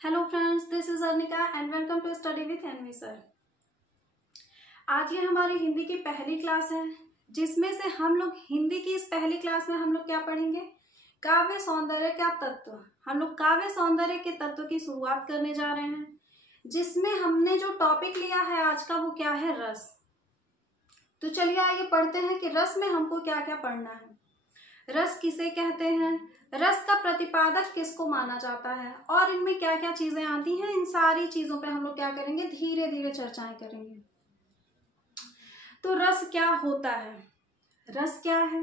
Hello friends, this is Arnika and welcome to study with NV sir. आज ये हमारी हिंदी की पहली क्लास है, जिसमें से हम लोग हिंदी की इस पहली क्लास में हम लोग क्या पढ़ेंगे? काव्य सौंदर्य का तत्व। हम लोग काव्य सौंदर्य के तत्व की शुरुआत करने जा रहे हैं, जिसमें हमने जो टॉपिक लिया है आज का वो क्या है? रस। तो चलिए आइए पढ़ते हैं कि रस में हमको क्या क्या पढ़ना है। रस किसे कहते हैं, रस का प्रतिपादक किसको माना जाता है, और इनमें क्या क्या चीजें आती हैं, इन सारी चीजों पे हम लोग क्या करेंगे, धीरे धीरे चर्चाएं करेंगे। तो रस क्या होता है? रस क्या है?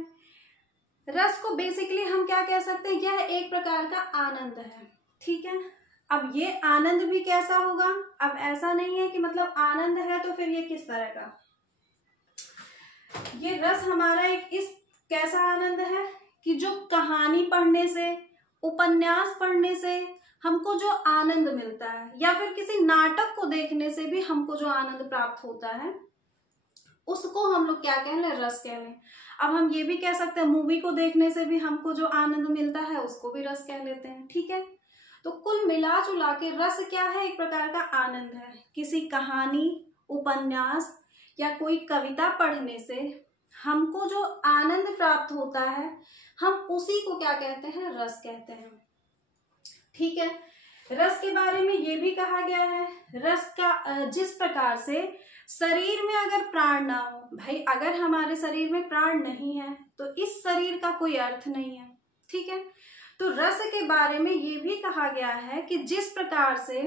रस को बेसिकली हम क्या कह सकते हैं, यह एक प्रकार का आनंद है। ठीक है, अब ये आनंद भी कैसा होगा? अब ऐसा नहीं है कि मतलब आनंद है तो फिर ये किस तरह का, ये रस हमारा एक इस कैसा आनंद है कि जो कहानी पढ़ने से, उपन्यास पढ़ने से हमको जो आनंद मिलता है, या फिर किसी नाटक को देखने से भी हमको जो आनंद प्राप्त होता है, उसको हम लोग क्या कह लें? रस कह लें। अब हम ये भी कह सकते हैं मूवी को देखने से भी हमको जो आनंद मिलता है उसको भी रस कह लेते हैं। ठीक है, तो कुल मिला जुला के रस क्या है? एक प्रकार का आनंद है। किसी कहानी, उपन्यास या कोई कविता पढ़ने से हमको जो आनंद प्राप्त होता है, हम उसी को क्या कहते हैं? रस कहते हैं। ठीक है, रस के बारे में ये भी कहा गया है, रस का जिस प्रकार से शरीर में अगर प्राण ना हो, भाई अगर हमारे शरीर में प्राण नहीं है तो इस शरीर का कोई अर्थ नहीं है। ठीक है, तो रस के बारे में ये भी कहा गया है कि जिस प्रकार से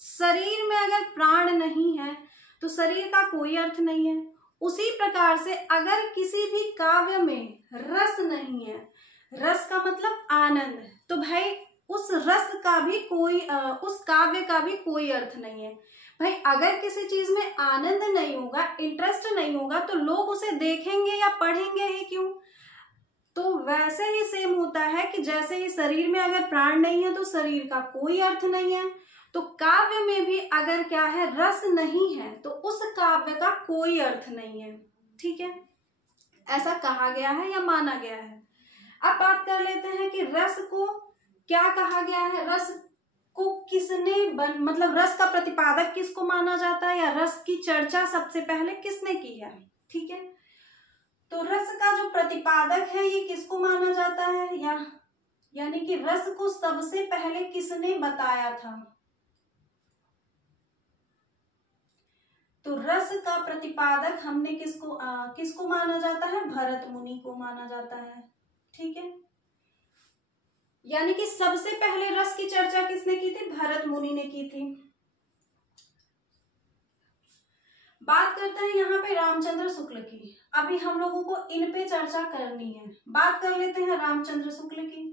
शरीर में अगर प्राण नहीं है तो शरीर का कोई अर्थ नहीं है, उसी प्रकार से अगर किसी भी काव्य में रस नहीं है, रस का मतलब आनंद, तो भाई उस रस का भी कोई उस काव्य का भी कोई अर्थ नहीं है। भाई अगर किसी चीज में आनंद नहीं होगा, इंटरेस्ट नहीं होगा, तो लोग उसे देखेंगे या पढ़ेंगे ही क्यों? तो वैसे ही सेम होता है कि जैसे ही शरीर में अगर प्राण नहीं है तो शरीर का कोई अर्थ नहीं है, तो काव्य में भी अगर क्या है, रस नहीं है, तो उस काव्य का कोई अर्थ नहीं है। ठीक है, ऐसा कहा गया है या माना गया है। अब बात कर लेते हैं कि रस को क्या कहा गया है, रस को किसने मतलब रस का प्रतिपादक किसको माना जाता है, या रस की चर्चा सबसे पहले किसने की है। ठीक है, तो रस का जो प्रतिपादक है ये किसको माना जाता है, यानी कि रस को सबसे पहले किसने बताया था? तो रस का प्रतिपादक हमने किसको माना जाता है? भरत मुनि को माना जाता है। ठीक है, यानी कि सबसे पहले रस की चर्चा किसने की थी? भरत मुनि ने की थी। बात करते हैं यहाँ पे रामचंद्र शुक्ल की। अभी हम लोगों को इन पे चर्चा करनी है। बात कर लेते हैं रामचंद्र शुक्ल की।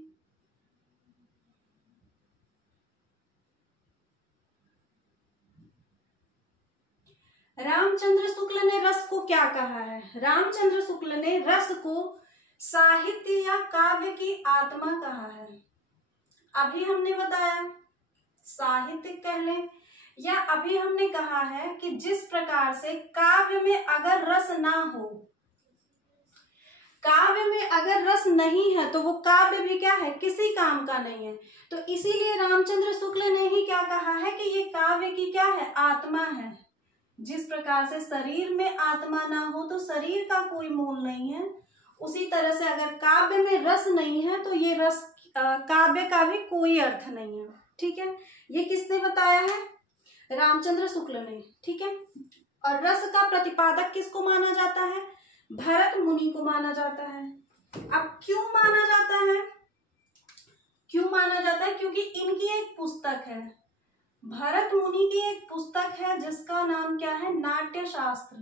रामचंद्र शुक्ल ने रस को क्या कहा है? रामचंद्र शुक्ल ने रस को साहित्य या काव्य की आत्मा कहा है। अभी हमने बताया साहित्य कह लें, या अभी हमने कहा है कि जिस प्रकार से काव्य में अगर रस ना हो, काव्य में अगर रस नहीं है तो वो काव्य भी क्या है, किसी काम का नहीं है। तो इसीलिए रामचंद्र शुक्ल ने ही क्या कहा है कि ये काव्य की क्या है, आत्मा है। जिस प्रकार से शरीर में आत्मा ना हो तो शरीर का कोई मूल नहीं है, उसी तरह से अगर काव्य में रस नहीं है तो ये रस काव्य का भी कोई अर्थ नहीं है। ठीक है, ये किसने बताया है? रामचंद्र शुक्ल ने। ठीक है, और रस का प्रतिपादक किसको माना जाता है? भरत मुनि को माना जाता है। अब क्यों माना जाता है? क्यों माना जाता है? क्योंकि इनकी एक पुस्तक है, भरत मुनि की एक पुस्तक है जिसका नाम क्या है? नाट्य शास्त्र।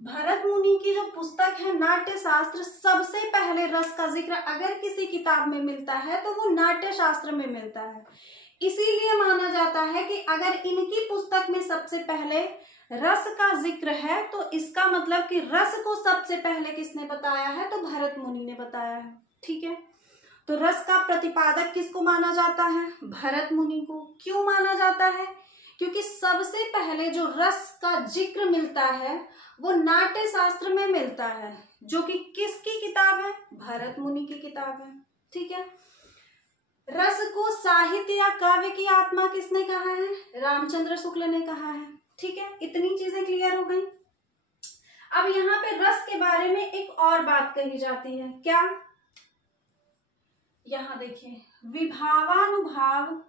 भरत मुनि की जो पुस्तक है नाट्य शास्त्र, सबसे पहले रस का जिक्र अगर किसी किताब में मिलता है तो वो नाट्य शास्त्र में मिलता है। इसीलिए माना जाता है कि अगर इनकी पुस्तक में सबसे पहले रस का जिक्र है तो इसका मतलब कि रस को सबसे पहले किसने बताया है? तो भरत मुनि ने बताया है। ठीक है, तो रस का प्रतिपादक किसको माना जाता है? भरत मुनि को। क्यों माना जाता है? क्योंकि सबसे पहले जो रस का जिक्र मिलता है वो नाट्य शास्त्र में मिलता है, जो कि किसकी किताब है? भरत मुनि की किताब है। ठीक है, रस को साहित्य या काव्य की आत्मा किसने कहा है? रामचंद्र शुक्ल ने कहा है। ठीक है, इतनी चीजें क्लियर हो गई। अब यहाँ पे रस के बारे में एक और बात कही जाती है, क्या? यहाँ देखिए, विभावानुभाव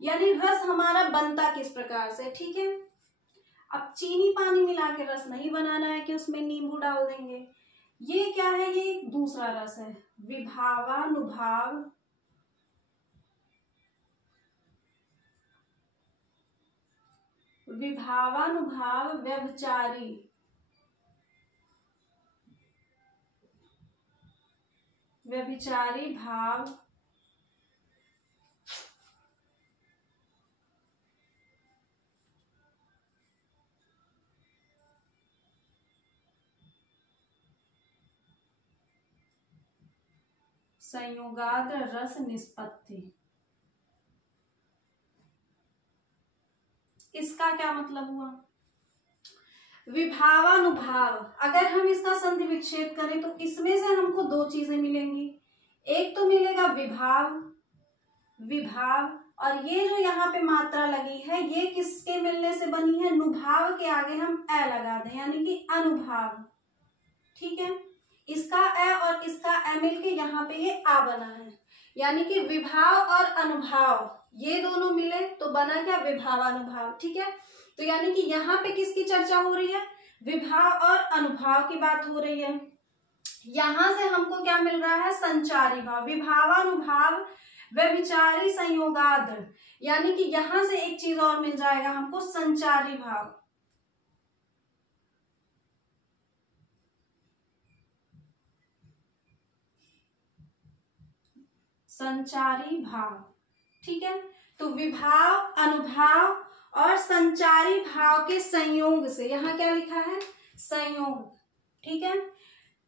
यानी रस हमारा बनता किस प्रकार से। ठीक है, अब चीनी पानी मिला के रस नहीं बनाना है कि उसमें नींबू डाल देंगे। ये क्या है? ये एक दूसरा रस है, विभावानुभाव व्यभिचारी भाव संयोगाद्र रस निष्पत्ति। इसका क्या मतलब हुआ? विभावानुभाव, अगर हम इसका संधि विच्छेद करें तो इसमें से हमको दो चीजें मिलेंगी। एक तो मिलेगा विभाव, और ये जो यहाँ पे मात्रा लगी है ये किसके मिलने से बनी है? नुभाव के आगे हम ए लगा दें, यानी कि अनुभाव। ठीक है, इसका ए और इसका ए मिलके यहाँ पे ये आ बना है, यानी कि विभाव और अनुभाव ये दोनों मिले तो बना क्या? विभावानुभाव। ठीक है, तो यानी कि यहाँ पे किसकी चर्चा हो रही है? विभाव और अनुभाव की बात हो रही है। यहां से हमको क्या मिल रहा है? संचारी भाव, विभावानुभाव व्यभिचारी संयोगाद्र, यानी कि यहां से एक चीज और मिल जाएगा हमको, संचारी भाव। संचारी भाव। ठीक है, तो विभाव, अनुभाव और संचारी भाव के संयोग से, यहाँ क्या लिखा है? संयोग। ठीक है,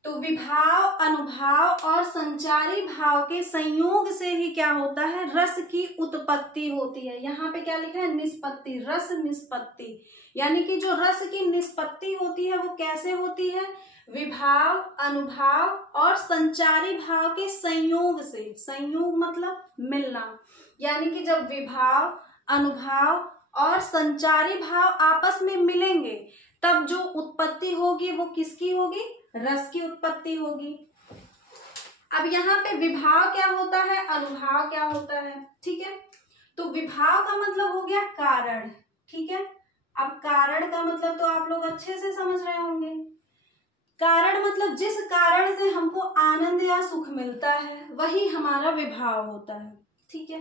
तो विभाव, अनुभाव और संचारी भाव के संयोग से ही क्या होता है? रस की उत्पत्ति होती है। यहाँ पे क्या लिखा है? निष्पत्ति, रस निष्पत्ति, यानी कि जो रस की निष्पत्ति होती है वो कैसे होती है? विभाव, अनुभाव और संचारी भाव के संयोग से। संयोग मतलब मिलना, यानी कि जब विभाव, अनुभाव और संचारी भाव आपस में मिलेंगे तब जो उत्पत्ति होगी वो किसकी होगी? रस की उत्पत्ति होगी। अब यहाँ पे विभाव क्या होता है, अनुभाव क्या होता है? ठीक है, तो विभाव का मतलब हो गया कारण। ठीक है, अब कारण का मतलब तो आप लोग अच्छे से समझ रहे होंगे। कारण मतलब जिस कारण से हमको आनंद या सुख मिलता है वही हमारा विभाव होता है। ठीक है,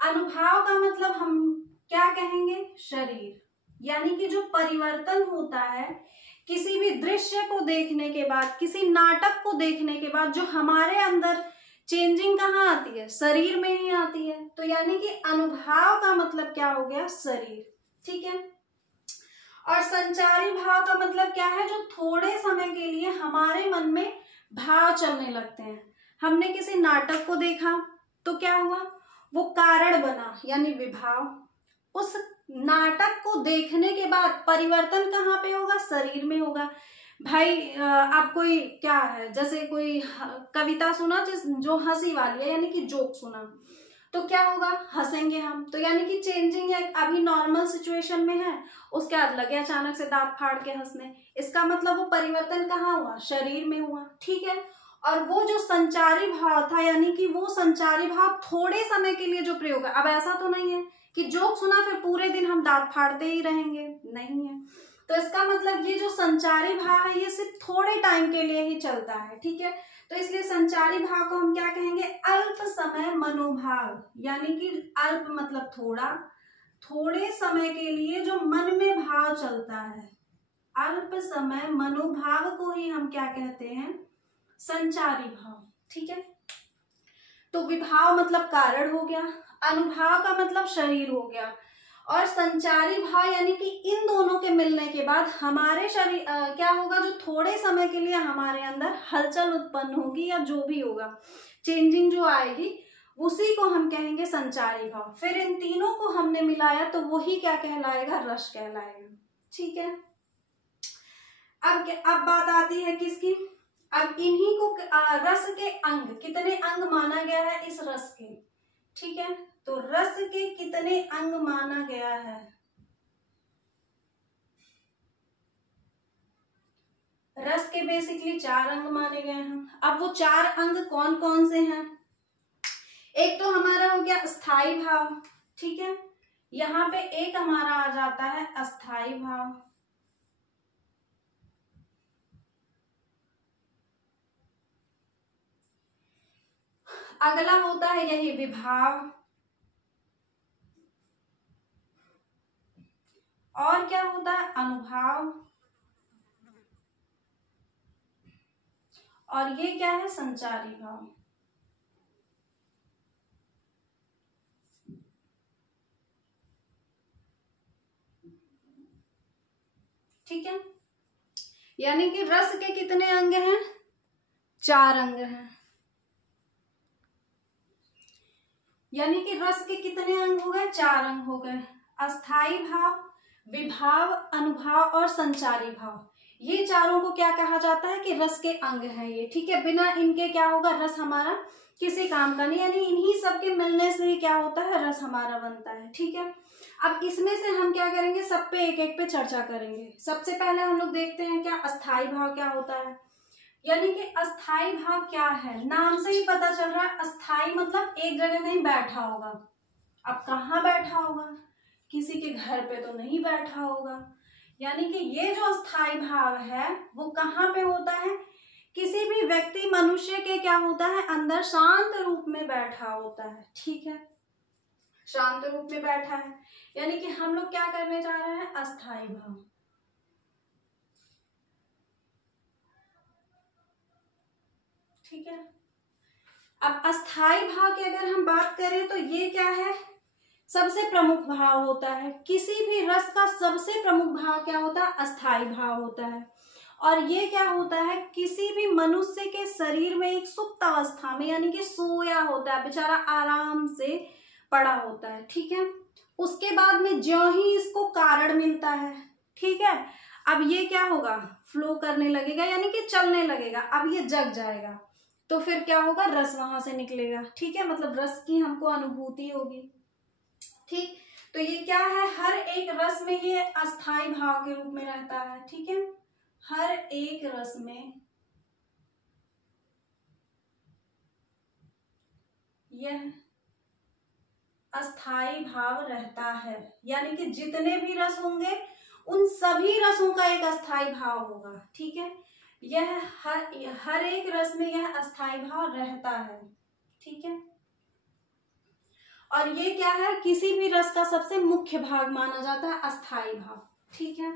अनुभाव का मतलब हम क्या कहेंगे? शरीर, यानी कि जो परिवर्तन होता है किसी भी दृश्य को देखने के बाद, किसी नाटक को देखने के बाद जो हमारे अंदर चेंजिंग कहाँ आती है? शरीर में ही आती है। तो यानी कि अनुभाव का मतलब क्या हो गया? शरीर। ठीक है, और संचारी भाव का मतलब क्या है? जो थोड़े समय के लिए हमारे मन में भाव चलने लगते हैं। हमने किसी नाटक को देखा तो क्या हुआ? वो कारण बना, यानी विभाव। उस नाटक को देखने के बाद परिवर्तन कहाँ पे होगा? शरीर में होगा। भाई आप कोई क्या है, जैसे कोई कविता सुना जो हंसी वाली है, यानी कि जोक सुना, तो क्या होगा? हंसेंगे हम। तो यानी कि चेंजिंग है, अभी नॉर्मल सिचुएशन में है, उसके बाद लगे अचानक से दांत फाड़ के हंसने, इसका मतलब वो परिवर्तन कहाँ हुआ? शरीर में हुआ। ठीक है, और वो जो संचारी भाव था, यानी कि वो संचारी भाव थोड़े समय के लिए जो प्रयोग है। अब ऐसा तो नहीं है कि जोक सुना फिर पूरे दिन हम दांत फाड़ते ही रहेंगे, नहीं है। तो इसका मतलब ये जो संचारी भाव है ये सिर्फ थोड़े टाइम के लिए ही चलता है। ठीक है, तो इसलिए संचारी भाव को हम क्या कहेंगे? अल्प समय मनोभाव, यानी कि अल्प मतलब थोड़ा, थोड़े समय के लिए जो मन में भाव चलता है, अल्प समय मनोभाव को ही हम क्या कहते हैं? संचारी भाव। ठीक है, तो विभाव मतलब कारण हो गया, अनुभाव का मतलब शरीर हो गया, और संचारी भाव यानी कि इन दोनों के मिलने के बाद हमारे शरीर क्या होगा? जो थोड़े समय के लिए हमारे अंदर हलचल उत्पन्न होगी या जो भी होगा, चेंजिंग जो आएगी, उसी को हम कहेंगे संचारी भाव। फिर इन तीनों को हमने मिलाया तो वही क्या कहलाएगा? रस कहलाएगा। ठीक है, अब बात आती है किसकी? अब इन्हीं को रस के अंग, कितने अंग माना गया है इस रस के? ठीक है, तो रस के कितने अंग माना गया है? रस के बेसिकली 4 अंग माने गए हैं। अब वो 4 अंग कौन कौन से हैं? एक तो हमारा हो गया स्थाई भाव, ठीक है, यहाँ पे एक हमारा आ जाता है अस्थाई भाव। अगला होता है यही विभाव, और क्या होता है अनुभाव, और ये क्या है संचारी भाव। ठीक है, यानी कि रस के कितने अंग हैं? 4 अंग हैं। यानी कि रस के कितने अंग हो गए? 4 अंग हो गए। अस्थाई भाव, विभाव, अनुभाव और संचारी भाव, ये चारों को क्या कहा जाता है कि रस के अंग है ये। ठीक है, बिना इनके क्या होगा? रस हमारा किसी काम का नहीं, यानी इन्हीं सब के मिलने से ही क्या होता है? रस हमारा बनता है। ठीक है, अब इसमें से हम क्या करेंगे? सब पे एक एक पे चर्चा करेंगे। सबसे पहले हम लोग देखते हैं क्या अस्थाई भाव क्या होता है। यानी कि अस्थाई भाव क्या है? नाम से ही पता चल रहा है, अस्थाई मतलब एक जगह कहीं बैठा होगा। अब कहाँ बैठा होगा? किसी के घर पे तो नहीं बैठा होगा। यानी कि ये जो अस्थाई भाव है वो कहाँ पे होता है? किसी भी व्यक्ति मनुष्य के क्या होता है? अंदर शांत रूप में बैठा होता है। ठीक है, शांत रूप में बैठा है, यानी कि हम लोग क्या करने जा रहे हैं? अस्थाई भाव। ठीक है, अब अस्थाई भाव की अगर हम बात करें तो ये क्या है? सबसे प्रमुख भाव होता है। किसी भी रस का सबसे प्रमुख भाव क्या होता है? अस्थाई भाव होता है। और ये क्या होता है? किसी भी मनुष्य के शरीर में एक सुप्त अवस्था में, यानी कि सोया होता है, बेचारा आराम से पड़ा होता है। ठीक है, उसके बाद में ज्यों ही इसको कारण मिलता है, ठीक है, अब ये क्या होगा? फ्लो करने लगेगा, यानी कि चलने लगेगा। अब ये जग जाएगा तो फिर क्या होगा? रस वहां से निकलेगा। ठीक है, मतलब रस की हमको अनुभूति होगी। ठीक, तो ये क्या है? हर एक रस में ये अस्थाई भाव के रूप में रहता है। ठीक है, हर एक रस में यह अस्थाई भाव रहता है। यानी कि जितने भी रस होंगे उन सभी रसों का एक अस्थाई भाव होगा। ठीक है, यह हर एक रस में यह अस्थाई भाव रहता है। ठीक है, और ये क्या है? किसी भी रस का सबसे मुख्य भाग माना जाता है अस्थाई भाव। ठीक है,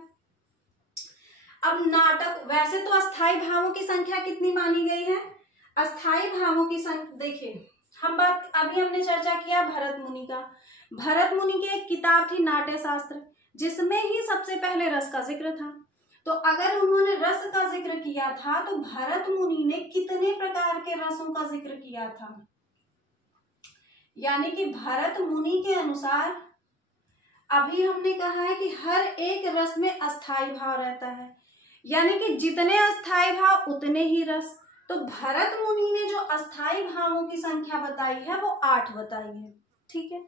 अब नाटक, वैसे तो अस्थाई भावों की संख्या कितनी मानी गई है? अस्थाई भावों की संख्या देखिए, हम बात अभी हमने चर्चा किया भरत मुनि का। भरत मुनि की एक किताब थी नाट्य शास्त्र, जिसमें ही सबसे पहले रस का जिक्र था। तो अगर उन्होंने रस का जिक्र किया था तो भरत मुनि ने कितने प्रकार के रसों का जिक्र किया था? यानी कि भरत मुनि के अनुसार अभी हमने कहा है कि हर एक रस में अस्थाई भाव रहता है, यानी कि जितने अस्थाई भाव उतने ही रस। तो भरत मुनि ने जो अस्थाई भावों की संख्या बताई है वो 8 बताई है। ठीक है,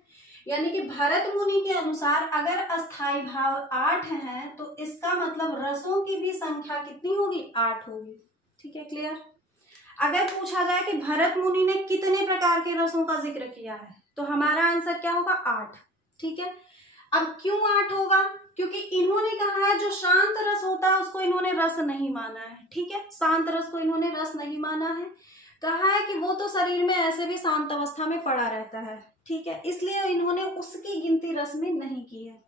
यानी कि भरत मुनि के अनुसार अगर अस्थाई भाव 8 हैं तो इसका मतलब रसों की भी संख्या कितनी होगी? 8 होगी। ठीक है, क्लियर? अगर पूछा जाए कि भरत मुनि ने कितने प्रकार के रसों का जिक्र किया है तो हमारा आंसर क्या होगा? 8। ठीक है, अब क्यों 8 होगा? क्योंकि इन्होंने कहा है जो शांत रस होता है उसको इन्होंने रस नहीं माना है। ठीक है, शांत रस को इन्होंने रस नहीं माना है, कहा है कि वो तो शरीर में ऐसे भी शांत अवस्था में पड़ा रहता है। ठीक है, इसलिए इन्होंने उसकी गिनती रस में नहीं की है।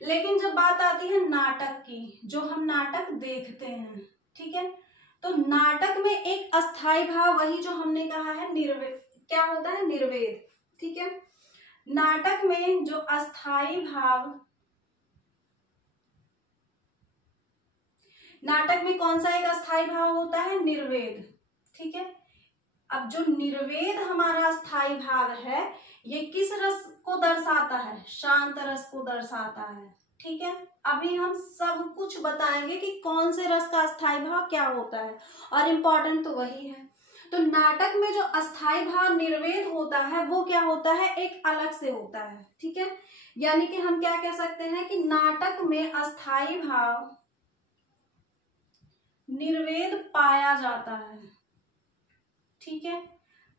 लेकिन जब बात आती है नाटक की, जो हम नाटक देखते हैं, ठीक है, तो नाटक में एक अस्थाई भाव, वही जो हमने कहा है निर्वेद, क्या होता है? निर्वेद। ठीक है, नाटक में जो अस्थाई भाव, नाटक में कौन सा एक अस्थाई भाव होता है? निर्वेद। ठीक है, अब जो निर्वेद हमारा अस्थाई भाव है ये किस रस को दर्शाता है? शांत रस को दर्शाता है। ठीक है, अभी हम सब कुछ बताएंगे कि कौन से रस का अस्थाई भाव क्या होता है, और इम्पोर्टेंट तो वही है। तो नाटक में जो अस्थाई भाव निर्वेद होता है वो क्या होता है, एक अलग से होता है। ठीक है, यानी कि हम क्या कह सकते हैं कि नाटक में अस्थाई भाव निर्वेद पाया जाता है। ठीक है,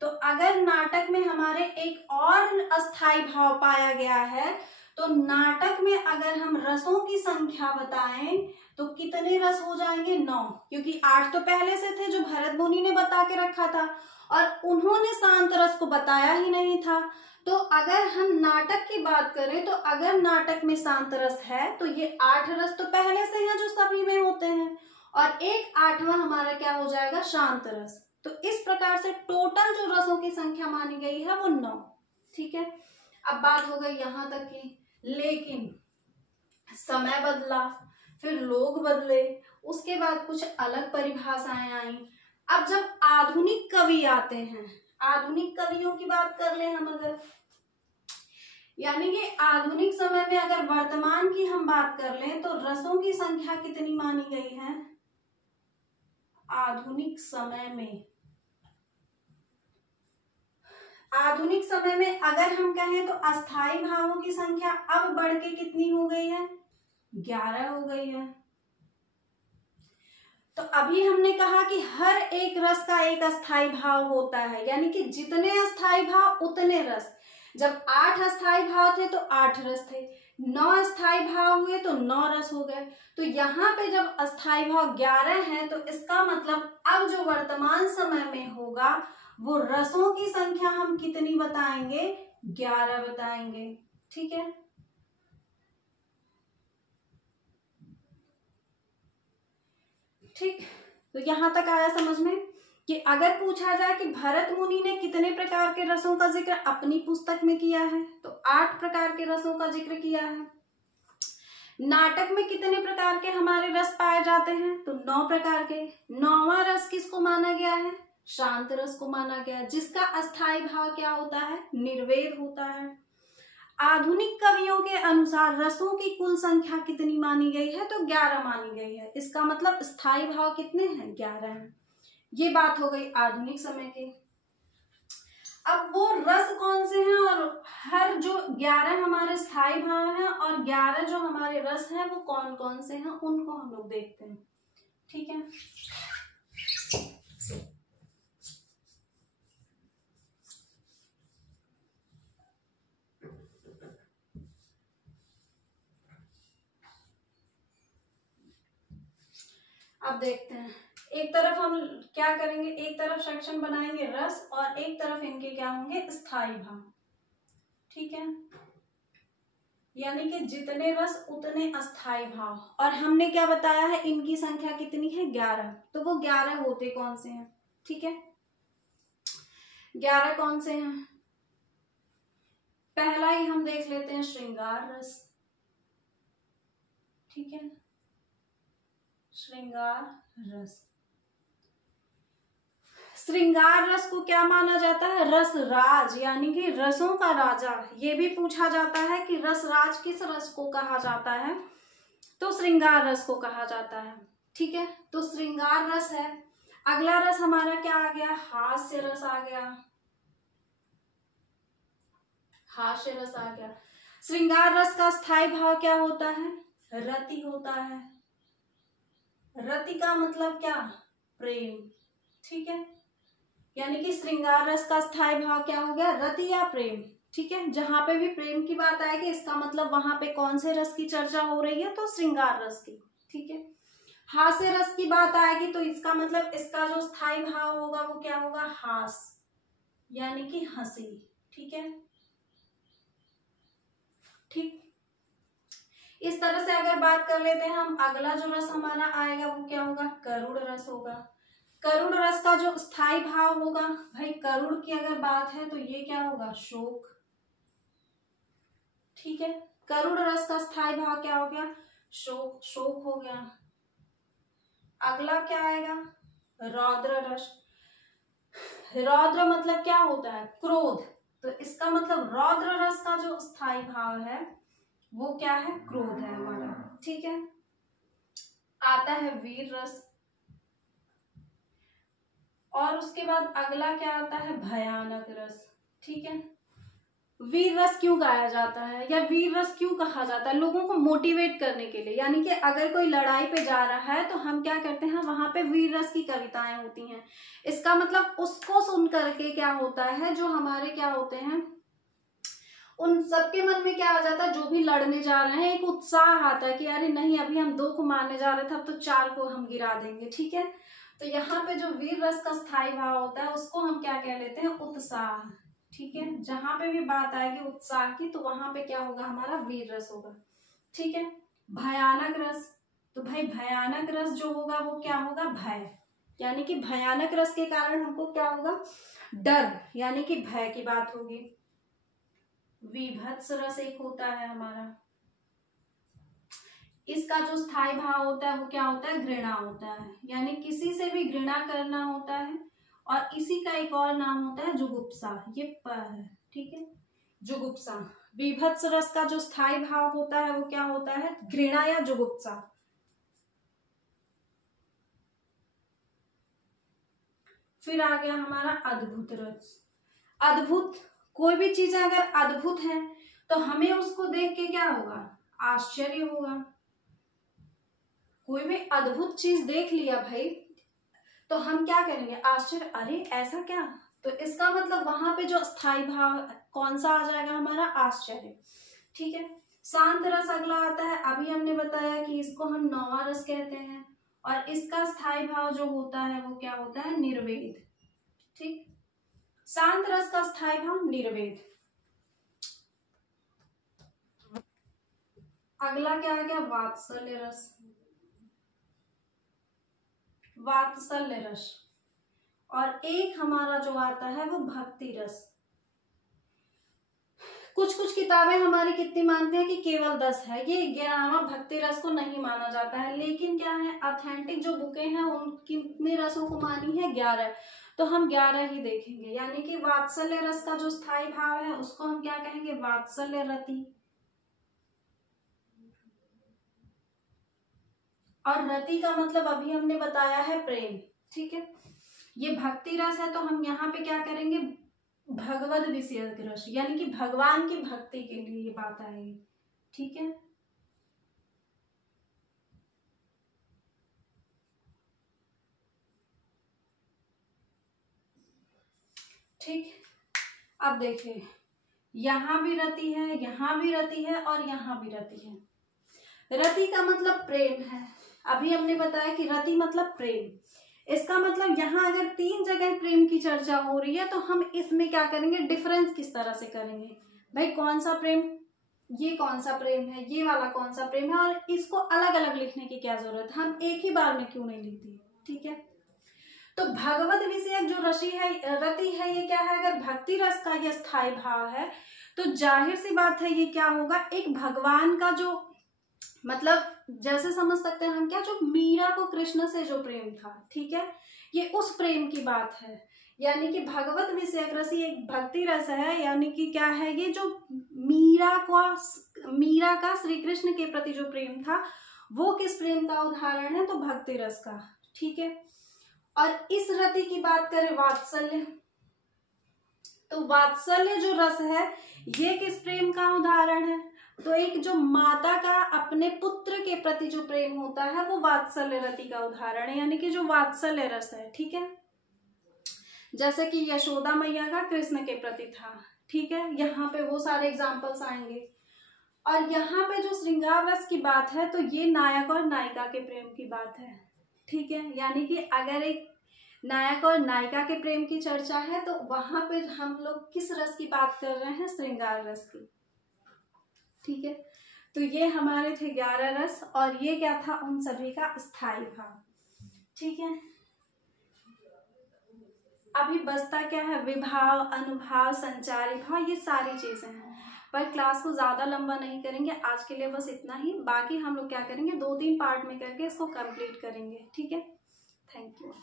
तो अगर नाटक में हमारे एक और अस्थाई भाव पाया गया है तो नाटक में अगर हम रसों की संख्या बताएं तो कितने रस हो जाएंगे, 9, क्योंकि 8 तो पहले से थे जो भरत मुनि ने बता के रखा था और उन्होंने शांत रस को बताया ही नहीं था। तो अगर हम नाटक की बात करें तो अगर नाटक में शांत रस है तो ये 8 रस तो पहले से हैं जो सभी में होते हैं और एक 8वां हमारा क्या हो जाएगा, शांत रस। तो इस प्रकार से टोटल जो रसों की संख्या मानी गई है वो 9। ठीक है, अब बात हो गई यहां तक की, लेकिन समय बदला, फिर लोग बदले, उसके बाद कुछ अलग परिभाषाएं आई। अब जब आधुनिक कवि आते हैं, आधुनिक कवियों की बात कर ले हम अगर, यानी कि आधुनिक समय में अगर वर्तमान की हम बात कर लें तो रसों की संख्या कितनी मानी गई है आधुनिक समय में। आधुनिक समय में अगर हम कहें तो अस्थाई भावों की संख्या अब बढ़ के कितनी हो गई है, 11 हो गई है। तो अभी हमने कहा कि हर एक रस का एक अस्थाई भाव होता है, यानी कि जितने अस्थाई भाव उतने रस। जब 8 अस्थाई भाव थे तो 8 रस थे, 9 अस्थाई भाव हुए तो 9 रस हो गए। तो यहाँ पे जब अस्थाई भाव 11 है तो इसका मतलब अब जो वर्तमान समय में होगा वो रसों की संख्या हम कितनी बताएंगे, 11 बताएंगे। ठीक है, ठीक, तो यहां तक आया समझ में कि अगर पूछा जाए कि भरत मुनि ने कितने प्रकार के रसों का जिक्र अपनी पुस्तक में किया है तो 8 प्रकार के रसों का जिक्र किया है। नाटक में कितने प्रकार के हमारे रस पाए जाते हैं तो 9 प्रकार के। 9वां रस किसको माना गया है, शांत रस को माना गया, जिसका अस्थाई भाव क्या होता है, निर्वेद होता है। आधुनिक कवियों के अनुसार रसों की कुल संख्या कितनी मानी गई है तो 11 मानी गई है। इसका मतलब स्थायी भाव कितने हैं, 11 हैं। ये बात हो गई आधुनिक समय की। अब वो रस कौन से हैं और हर जो 11 हमारे स्थायी भाव हैं और 11 जो हमारे रस हैं वो कौन कौन से हैं उनको हम लोग देखते हैं। ठीक है, अब देखते हैं। एक तरफ हम क्या करेंगे, एक तरफ सेक्शन बनाएंगे रस और एक तरफ इनके क्या होंगे, स्थायी भाव। ठीक है, यानी कि जितने रस उतने अस्थाई भाव। और हमने क्या बताया है, इनकी संख्या कितनी है, 11। तो वो 11 होते कौन से हैं, ठीक है, 11 कौन से हैं। पहला ही हम देख लेते हैं, श्रृंगार रस। ठीक है, श्रृंगार रस। श्रृंगार रस को क्या माना जाता है, रस राज, यानी कि रसों का राजा। ये भी पूछा जाता है कि रस राज किस रस को कहा जाता है, तो श्रृंगार रस को कहा जाता है। ठीक है, तो श्रृंगार रस है। अगला रस हमारा क्या आ गया, हास्य रस आ गया, हास्य रस आ गया। श्रृंगार रस का स्थायी भाव क्या होता है, रति होता है। रति का मतलब क्या, प्रेम। ठीक है, यानी कि श्रृंगार रस का स्थायी भाव क्या हो गया, रति या प्रेम। ठीक है, जहां पे भी प्रेम की बात आएगी इसका मतलब वहां पे कौन से रस की चर्चा हो रही है, तो श्रृंगार रस की। ठीक है, हास्य रस की बात आएगी तो इसका मतलब इसका जो स्थायी भाव होगा वो क्या होगा, हास, यानी कि हंसी। ठीक है, ठीक, इस तरह से अगर बात कर लेते हैं हम, अगला जो रस हमारा आएगा वो क्या होगा, करुण रस होगा। करुण रस का जो स्थायी भाव होगा, भाई करुण की अगर बात है तो ये क्या होगा, शोक। ठीक है, करुण रस का स्थायी भाव क्या हो गया, शोक, शोक हो गया। अगला क्या आएगा, रौद्र रस। रौद्र मतलब क्या होता है, क्रोध। तो इसका मतलब रौद्र रस का जो स्थायी भाव है वो क्या है, क्रोध है हमारा। ठीक है, आता है वीर रस। और उसके बाद अगला क्या आता है, भयानक रस। ठीक है, वीर रस क्यों गाया जाता है या वीर रस क्यों कहा जाता है? लोगों को मोटिवेट करने के लिए, यानी कि अगर कोई लड़ाई पे जा रहा है तो हम क्या करते हैं, वहां पे वीर रस की कविताएं होती हैं। इसका मतलब उसको सुन करके क्या होता है, जो हमारे क्या होते हैं, उन सबके मन में क्या आ जाता है, जो भी लड़ने जा रहे हैं एक उत्साह आता है कि अरे नहीं, अभी हम 2 को मारने जा रहे थे, अब तो 4 को हम गिरा देंगे। ठीक है, तो यहाँ पे जो वीर रस का स्थायी भाव होता है उसको हम क्या कह लेते हैं, उत्साह। ठीक है, जहां पे भी बात आएगी उत्साह की तो वहां पे क्या होगा, हमारा वीर रस होगा। ठीक है, भयानक रस, तो भाई भयानक रस जो होगा वो क्या होगा, भय, यानी कि भयानक रस के कारण हमको क्या होगा, डर यानी कि भय की बात होगी। विभत्स रस एक होता है हमारा, इसका जो स्थायी भाव होता है वो क्या होता है, घृणा होता है, यानी किसी से भी घृणा करना होता है। और इसी का एक और नाम होता है जुगुप्सा, ये प है। ठीक है, जुगुप्सा। विभत्स रस का जो स्थायी भाव होता है वो क्या होता है, घृणा या जुगुप्सा। फिर आ गया हमारा अद्भुत रस। अद्भुत, कोई भी चीज अगर अद्भुत है तो हमें उसको देख के क्या होगा, आश्चर्य होगा। कोई भी अद्भुत चीज देख लिया भाई तो हम क्या करेंगे, आश्चर्य, अरे ऐसा क्या। तो इसका मतलब वहां पे जो स्थायी भाव कौन सा आ जाएगा, हमारा आश्चर्य। ठीक है, शांत रस अगला आता है। अभी हमने बताया कि इसको हम 9वां रस कहते हैं और इसका स्थायी भाव जो होता है वो क्या होता है, निर्वेद। ठीक, शांत रस का स्थायी भाव निर्वेद। अगला क्या आ गया, वात्सल्य रस। वात्सल्य रस। और एक हमारा जो आता है वो भक्ति रस। कुछ कुछ किताबें हमारी कितनी मानते हैं कि केवल 10 है, ये 11वां भक्ति रस को नहीं माना जाता है। लेकिन क्या है, ऑथेंटिक जो बुकें हैं उन कितने रसों को मानी है, 11। तो हम 11 ही देखेंगे। यानी कि वात्सल्य रस का जो स्थायी भाव है उसको हम क्या कहेंगे, वात्सल्य रति। और रति का मतलब अभी हमने बताया है प्रेम। ठीक है, ये भक्ति रस है तो हम यहाँ पे क्या करेंगे, भगवद विषयक रस, यानी कि भगवान की भक्ति के लिए ये बात आएगी। ठीक है, ठीक। अब देखिए, यहां भी रति है, यहां भी रति है और यहां भी रति है। रति का मतलब प्रेम है। अभी हमने बताया कि रति मतलब प्रेम। इसका मतलब यहाँ अगर 3 जगह प्रेम की चर्चा हो रही है तो हम इसमें क्या करेंगे, डिफरेंस किस तरह से करेंगे, भाई कौन सा प्रेम, ये कौन सा प्रेम है, ये वाला कौन सा प्रेम है, और इसको अलग अलग लिखने की क्या जरूरत है, हम एक ही बार में क्यों नहीं लिखते। ठीक है, तो भगवत विषयक जो रति है ये क्या है, अगर भक्ति रस का ये स्थायी भाव है तो जाहिर सी बात है ये क्या होगा, एक भगवान का जो मतलब जैसे समझ सकते हैं हम क्या, जो मीरा को कृष्ण से जो प्रेम था, ठीक है, ये उस प्रेम की बात है। यानी कि भगवत विषयक रस एक भक्ति रस है, यानी कि क्या है, ये जो मीरा का श्री कृष्ण के प्रति जो प्रेम था वो किस प्रेम का उदाहरण है, तो भक्ति रस का। ठीक है, और इस रति की बात करें वात्सल्य, तो वात्सल्य जो रस है ये किस प्रेम का उदाहरण है, तो एक जो माता का अपने पुत्र के प्रति जो प्रेम होता है वो वात्सल्य रति का उदाहरण है, यानी कि जो वात्सल्य रस है। ठीक है, जैसे कि यशोदा मैया का कृष्ण के प्रति था। ठीक है, यहाँ पे वो सारे एग्जाम्पल्स आएंगे। और यहाँ पे जो श्रृंगार रस की बात है तो ये नायक और नायिका के प्रेम की बात है। ठीक है, यानी कि अगर एक नायक और नायिका के प्रेम की चर्चा है तो वहां पे हम लोग किस रस की बात कर रहे हैं, श्रृंगार रस की। ठीक है, तो ये हमारे थे 11 रस और ये क्या था, उन सभी का स्थायी भाव। ठीक है, अभी बचता क्या है, विभाव, अनुभाव, संचारी भाव, ये सारी चीजें हैं। पर क्लास को ज्यादा लंबा नहीं करेंगे, आज के लिए बस इतना ही। बाकी हम लोग क्या करेंगे, 2-3 पार्ट में करके इसको कंप्लीट करेंगे। ठीक है, थैंक यू।